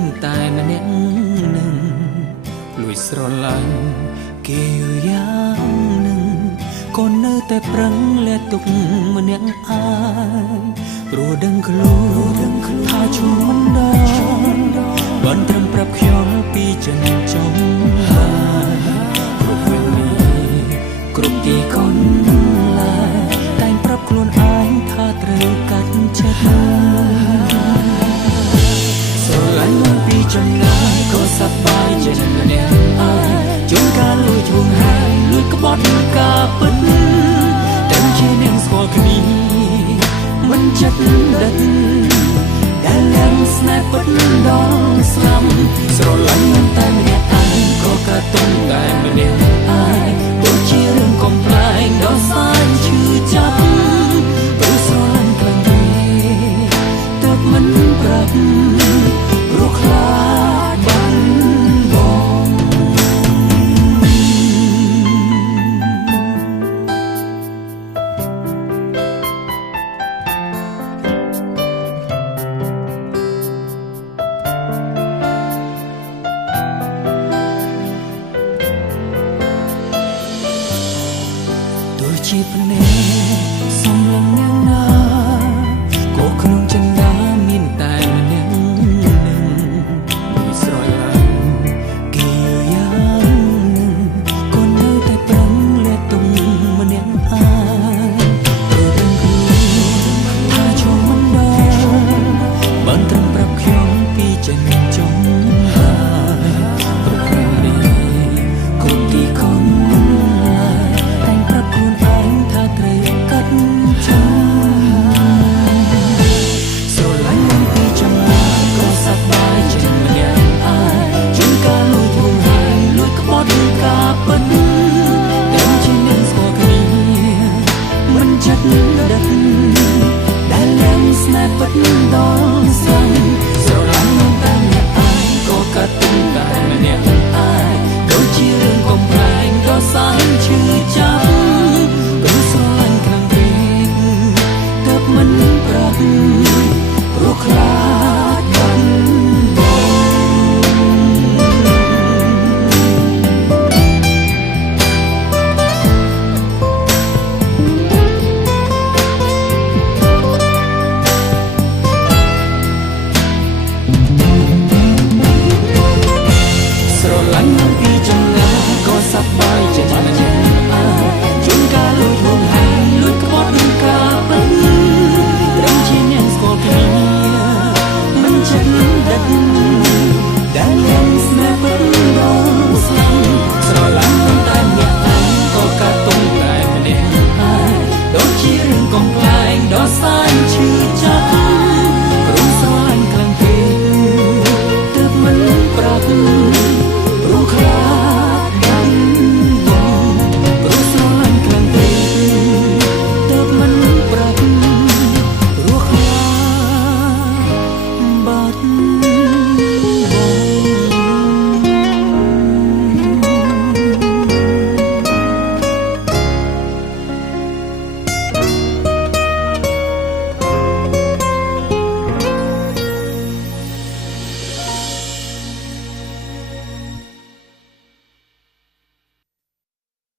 មានតែម្នាក់នឹងលួចស្រឡាញ់គេយ៉ាងនឹងក៏នៅតែប្រឹងលាក់ទុកម្នាក់អាយព្រោះដឹងខ្លួនថាជួបមិនដល់បានត្រឹមប្រាប់ខ្ញុំពីចិនចំគ្រប់ពេលនេះគ្រប់ទីកន្លែងតែងប្រាប់ខ្លួនឯងថាត្រូវកាត់ចិត្តស្រឡាញ់មកពីចំណាយក៏សប្បាយចិត្តម្នាក់ឯងជួនកាលលួចហួងហើយលួចក្បត់ការពិតតែជានាងស្គាល់គ្នាមិនចិត្តដិតដែលឡើងស្នេហ៍ពិតដល់ស្លាប់ស្រឡាញ់មិនតែម្នាក់ឯងក៏កាត់ទុំតែម្នាក់ឯងដូចជារឿងកំប្លែងដល់សែនឈឺចាប់ព្រោះស្រឡាញ់ខ្លាំងទេទើបមិនប្រាប់ព្រោះខ្លាចបាត់បង់ជាភ្នែកសំឡងយ៉ាងណាក៏ក្នុងចិន្តាមានតែម្នាក់នឹងមួយស្រឡាញ់គេយ៉ាងនឹងក៏នៅតែប្រឹងលាក់ទុំម្នាក់ឯងព្រោះដឹងខ្លួនថាជួបមិនដល់បានត្រឹមប្រាប់ខ្ញុំពីចិនចុង